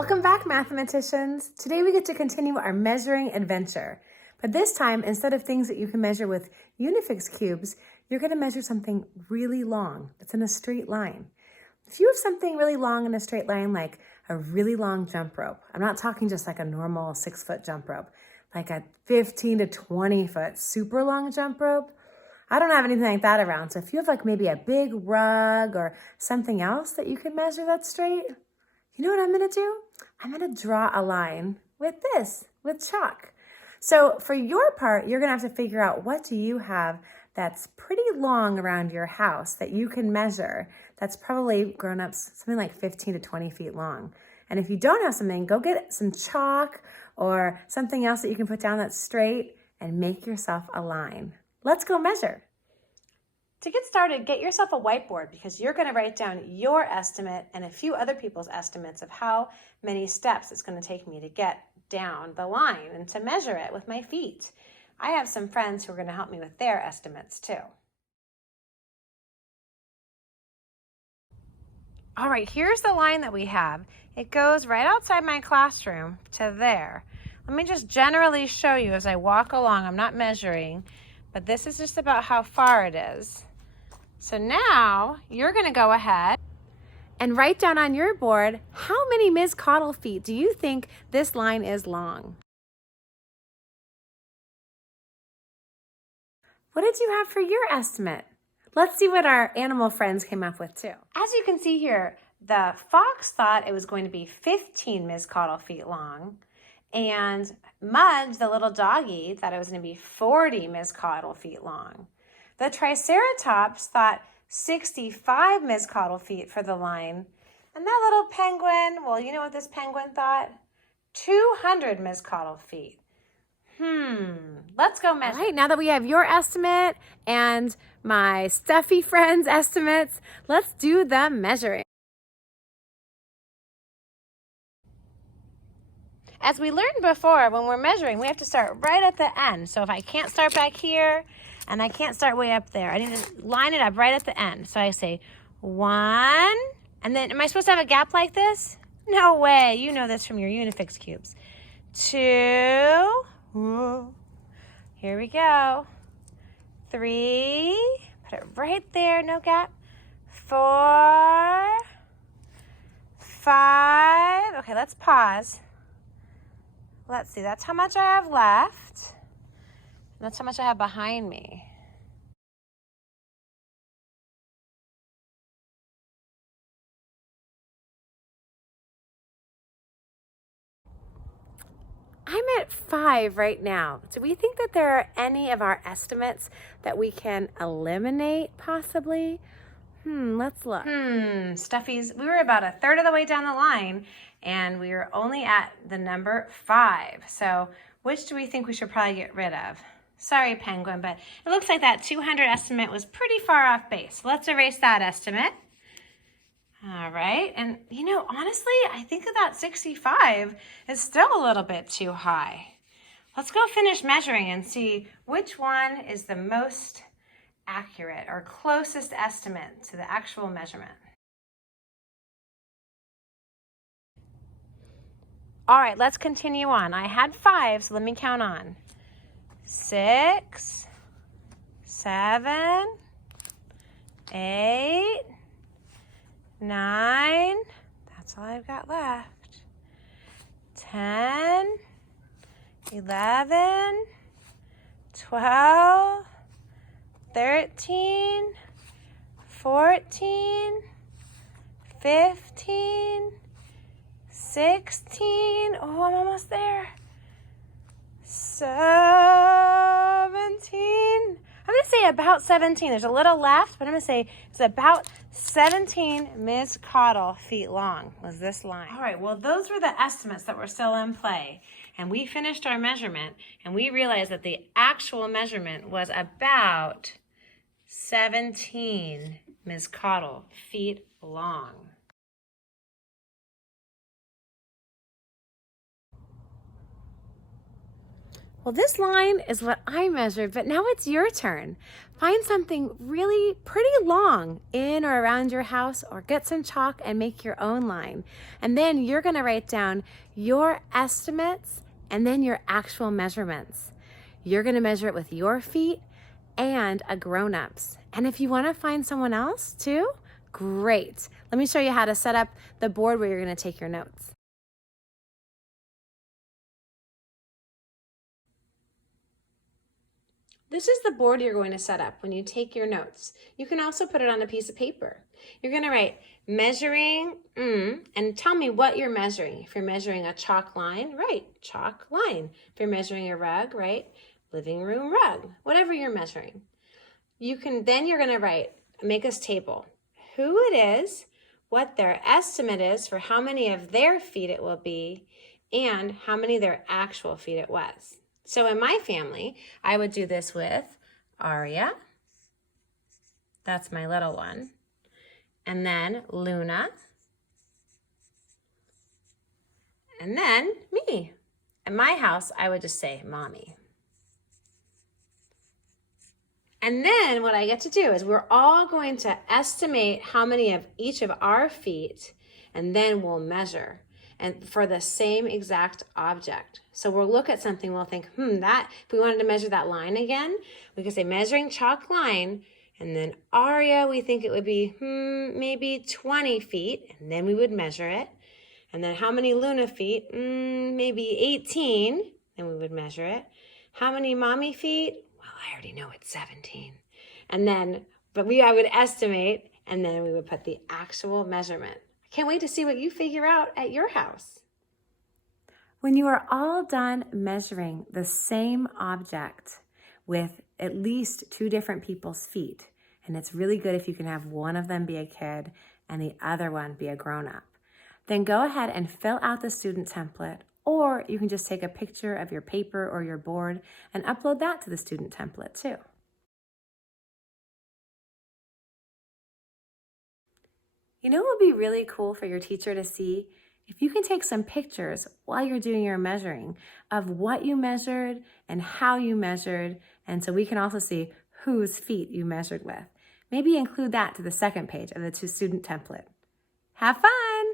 Welcome back, mathematicians. Today we get to continue our measuring adventure. But this time, instead of things that you can measure with Unifix cubes, you're going to measure something really long that's in a straight line. If you have something really long in a straight line, like a really long jump rope, I'm not talking just like a normal 6-foot jump rope, like a 15 to 20 foot super long jump rope. I don't have anything like that around. So if you have like maybe a big rug or something else that you can measure that's straight, you know what I'm gonna do? I'm gonna draw a line with this, with chalk. So for your part, you're gonna have to figure out what do you have that's pretty long around your house that you can measure. That's probably grown-ups, something like 15 to 20 feet long. And if you don't have something, go get some chalk or something else that you can put down that's straight and make yourself a line. Let's go measure. To get started, get yourself a whiteboard because you're going to write down your estimate and a few other people's estimates of how many steps it's going to take me to get down the line and to measure it with my feet. I have some friends who are going to help me with their estimates too. All right, here's the line that we have. It goes right outside my classroom to there. Let me just generally show you as I walk along. I'm not measuring, but this is just about how far it is. So now you're going to go ahead and write down on your board, how many Ms. Cottle feet do you think this line is long? What did you have for your estimate? Let's see what our animal friends came up with too. As you can see here, the fox thought it was going to be 15 Ms. Cottle feet long, and Mudge, the little doggy, thought it was going to be 40 Ms. Cottle feet long. The Triceratops thought 65 Ms. Cottle feet for the line. And that little penguin, well, you know what this penguin thought? 200 Ms. Cottle feet. Let's go measure. All right, now that we have your estimate and my stuffy friend's estimates, let's do the measuring. As we learned before, when we're measuring, we have to start right at the end. So if I can't start back here, and I can't start way up there, I need to line it up right at the end. So I say 1, and then am I supposed to have a gap like this? No way, you know this from your Unifix cubes. 2, here we go. 3, put it right there, no gap. 4, 5, okay, let's pause. Let's see, that's how much I have left. That's how much I have behind me. I'm at 5 right now. Do we think that there are any of our estimates that we can eliminate possibly? Let's look. Stuffies, we were about a third of the way down the line and we were only at the number 5. So which do we think we should probably get rid of? Sorry, Penguin, but it looks like that 200 estimate was pretty far off base. Let's erase that estimate. All right, and you know, honestly, I think that 65 is still a little bit too high. Let's go finish measuring and see which one is the most accurate or closest estimate to the actual measurement. All right, let's continue on. I had 5, so let me count on. 6, 7, 8, 9, that's all I've got left. 10, 11, 12, 13, 14, 15, 16, oh, I'm almost there. 17, I'm going to say about 17. There's a little left, but I'm going to say it's about 17 Ms. Cottle feet long was this line. All right, well, those were the estimates that were still in play. And we finished our measurement, and we realized that the actual measurement was about 17 Ms. Cottle feet long. Well, this line is what I measured, but now it's your turn. Find something really pretty long in or around your house, or get some chalk and make your own line. And then you're gonna write down your estimates and then your actual measurements. You're gonna measure it with your feet and a grown-up's. And if you wanna find someone else too, great. Let me show you how to set up the board where you're gonna take your notes. This is the board you're going to set up when you take your notes. You can also put it on a piece of paper. You're going to write measuring, and tell me what you're measuring. If you're measuring a chalk line, write chalk line. If you're measuring a rug, write living room rug. Whatever you're measuring. Then you're going to write, make a table. Who it is, what their estimate is for how many of their feet it will be, and how many of their actual feet it was. So in my family, I would do this with Aria. That's my little one. And then Luna. And then me. In my house, I would just say Mommy. And then what I get to do is we're all going to estimate how many of each of our feet, and then we'll measure. And for the same exact object. So we'll look at something, we'll think, that, if we wanted to measure that line again, we could say measuring chalk line, and then Aria, we think it would be, maybe 20 feet, and then we would measure it. And then how many Luna feet? Maybe 18, and we would measure it. How many Mommy feet? Well, I already know it's 17. And then, I would estimate, and then we would put the actual measurement. Can't wait to see what you figure out at your house. When you are all done measuring the same object with at least 2 different people's feet, and it's really good if you can have one of them be a kid and the other one be a grown-up, then go ahead and fill out the student template, or you can just take a picture of your paper or your board and upload that to the student template too. You know what would be really cool for your teacher to see? If you can take some pictures while you're doing your measuring of what you measured and how you measured, and so we can also see whose feet you measured with. Maybe include that to the second page of the student template. Have fun!